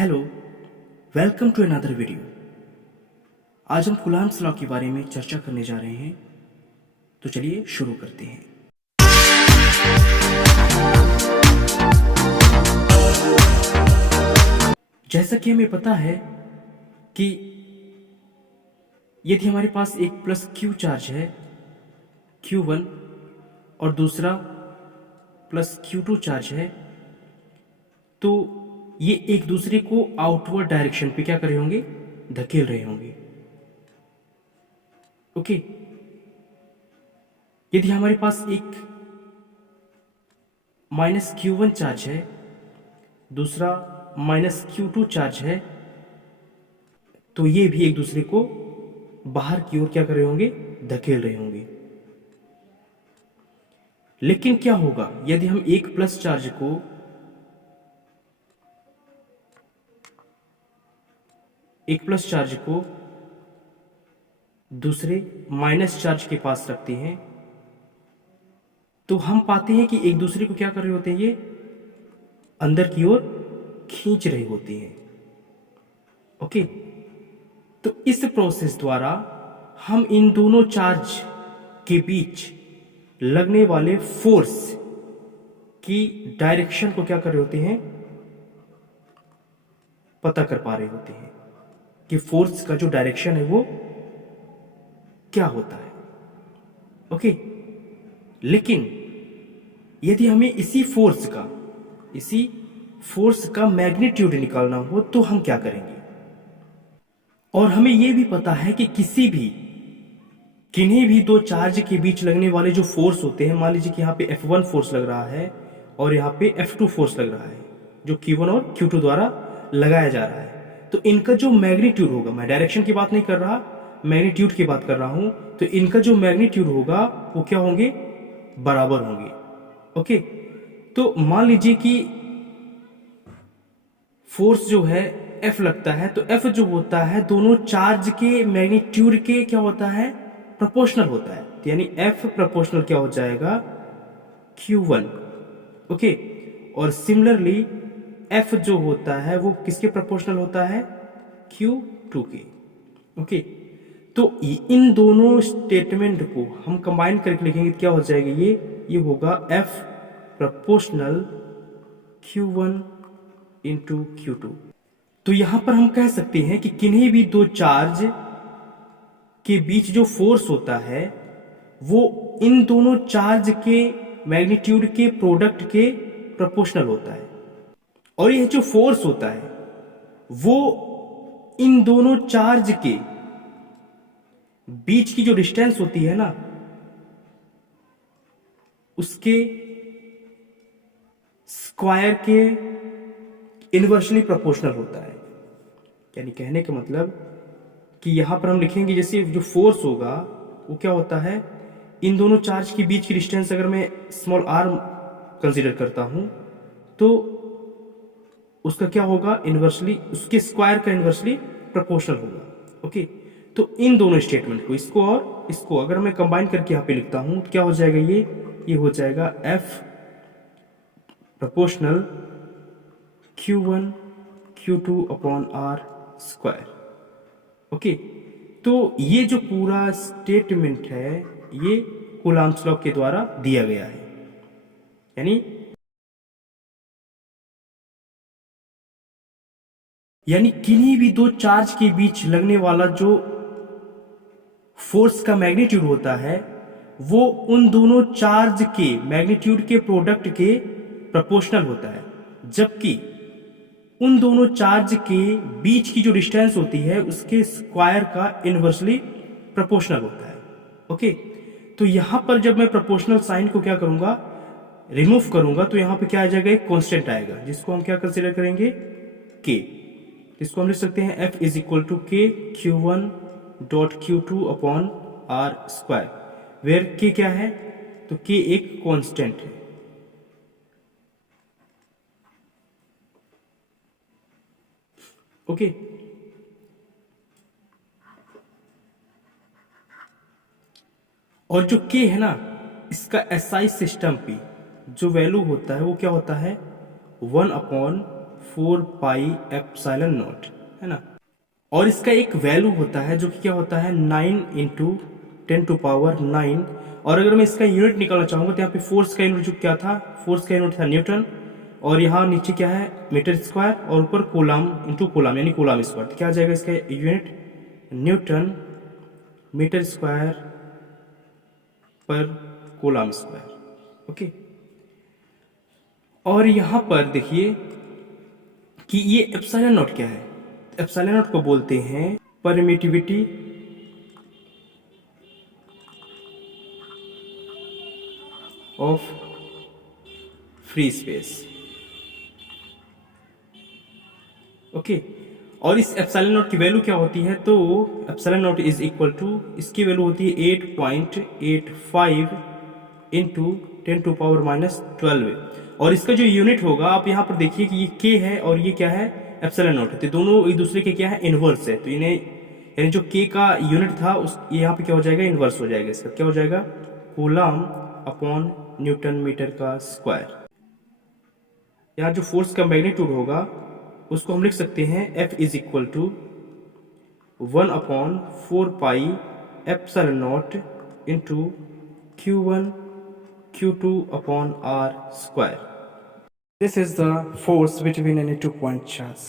Hello, welcome to another video. आज हम Coulomb's law के बारे में चर्चा करने जा रहे हैं, तो चलिए शुरू करते हैं। जैसा कि हमें पता है कि यदि हमारे पास एक प्लस क्यू चार्ज है Q1 और दूसरा प्लस Q2 चार्ज है, तो ये एक दूसरे को आउटवर्ड डायरेक्शन पे क्या कर रहे होंगे, धकेल रहे होंगे। ओके, यदि हमारे पास एक माइनस Q1 चार्ज है, दूसरा माइनस Q2 चार्ज है, तो ये भी एक दूसरे को बाहर की ओर क्या कर रहे होंगे, धकेल रहे होंगे। लेकिन क्या होगा यदि हम एक प्लस चार्ज को दूसरे माइनस चार्ज के पास रखते हैं, तो हम पाते हैं कि एक दूसरे को क्या कर रहे होते हैं, ये अंदर की ओर खींच रहे होते हैं। ओके, तो इस प्रोसेस द्वारा हम इन दोनों चार्ज के बीच लगने वाले फोर्स की डायरेक्शन को क्या कर रहे होते हैं, पता कर पा रहे होते हैं कि फोर्स का जो डायरेक्शन है वो क्या होता है। ओके, लेकिन यदि हमें इसी फोर्स का मैग्नीट्यूड निकालना हो तो हम क्या करेंगे। और हमें यह भी पता है कि किन्हीं भी दो चार्ज के बीच लगने वाले जो फोर्स होते हैं, मान लीजिए कि यहाँ पे F1 फोर्स लग रहा है और यहाँ पे F2 फोर्स लग रहा है, जो Q1 और Q2 द्वारा लगाया जा रहा है, तो इनका जो मैग्नीट्यूड होगा, मैं डायरेक्शन की बात नहीं कर रहा, मैग्नीट्यूड की बात कर रहा हूं, तो इनका जो मैग्नीट्यूड होगा वो क्या होंगे, बराबर होंगे। ओके, तो मान लीजिए कि फोर्स जो है F लगता है, तो F जो होता है दोनों चार्ज के मैग्नीट्यूड के क्या होता है, प्रोपोर्शनल होता है। तो यानी F प्रोपोर्शनल क्या हो जाएगा, Q1। ओके, और सिमिलरली F जो होता है वो किसके प्रोपोर्शनल होता है, Q2 के। ओके, तो इन दोनों स्टेटमेंट को हम कंबाइन करके लिखेंगे, क्या हो जाएगा, ये होगा F proportional Q1 into Q2। तो यहां पर हम कह सकते हैं कि किन्हीं भी दो चार्ज के बीच जो फोर्स होता है वो इन दोनों चार्ज के मैग्नीट्यूड के प्रोडक्ट के प्रोपोर्शनल होता है। और यह जो फोर्स होता है वो इन दोनों चार्ज के बीच की जो डिस्टेंस होती है ना, उसके स्क्वायर के इनवर्सली प्रोपोर्शनल होता है। यानी कहने का मतलब कि यहां पर हम लिखेंगे, जैसे जो फोर्स होगा वो क्या होता है, इन दोनों चार्ज के बीच की डिस्टेंस अगर मैं स्मॉल r कंसीडर करता हूं, तो उसका क्या होगा, इनवर्सली, उसके स्क्वायर का इनवर्सली प्रोपोर्शनल होगा। ओके, तो इन दोनों स्टेटमेंट को, इसको और इसको अगर मैं कंबाइन करके यहाँ पे लिखता हूं, तो क्या हो जाएगा, ये हो जाएगा F proportional Q1 Q2 upon R square. Okay, तो ये जो पूरा स्टेटमेंट है ये कूलम्ब्स लॉ के द्वारा दिया गया है। यानी किन्हीं भी दो चार्ज के बीच लगने वाला जो फोर्स का मैग्नीट्यूड होता है वो उन दोनों चार्ज के मैग्नीट्यूड के प्रोडक्ट के प्रोपोर्शनल होता है, जबकि उन दोनों चार्ज के बीच की जो डिस्टेंस होती है उसके स्क्वायर का इनवर्सली प्रोपोर्शनल होता है। ओके, तो यहां पर जब मैं प्रोपोर्शनल साइन को क्या करूंगा, रिमूव करूंगा, तो यहां पे क्या आ जाएगा, एक कांस्टेंट आएगा जिसको हम क्या कंसीडर करेंगे, k। इसको हम लिख सकते हैं F is equal to K Q1 dot Q2 upon R square, where K क्या है, तो K एक कांस्टेंट है। ओके, और जो K है ना, इसका SI सिस्टम पे जो वैल्यू होता है वो क्या होता है, 1 अपॉन 4 पाई एप्सिलॉन नॉट, है ना। और इसका एक वैल्यू होता है जो कि क्या होता है 9 इंटू 10⁹ और अगर मैं इसका यूनिट निकालना चाहूँगा तो यहाँ पे फोर्स का यूनिट जो क्या था, फोर्स का यूनिट था न्यूटन, और यहाँ नीचे क्या है मीटर स्क्वायर, और ऊपर कूलाम इंटू कूलाम यानी कूलाम स्क्वायर। तो क्या आ जाएगा इसका यूनिट न्यूटन मीटर स्क्वायर पर कूलाम स्क्वायर। ओके, और यहाँ पर देखिए कि ये एप्सिलॉन नॉट क्या है। एप्सिलॉन नॉट को बोलते हैं permittivity of free space. Okay, और इस एप्सिलॉन नॉट की वैल्यू क्या होती है, तो epsilon not is equal to, इसकी वैल्यू होती है 8.85 इंटू 10⁻⁻12। और इसका जो यूनिट होगा आप यहाँ पर देखिए कि ये के है और ये क्या है एप्सिलॉन नॉट है, तो दोनों एक दूसरे के क्या है इनवर्स है। तो इन्हें यानी जो के का यूनिट था उस यहाँ पे क्या हो जाएगा इनवर्स हो जाएगा, इसका क्या हो जाएगा कूलाम अपॉन न्यूटन मीटर का स्क्वायर। यहाँ जो फोर्स का मैग्नीट्यूड होगा उसको हम लिख सकते हैं F is equal to 1/4 pi epsilon not into Q1 Q2 upon R square. This is the force between any 2 point charge.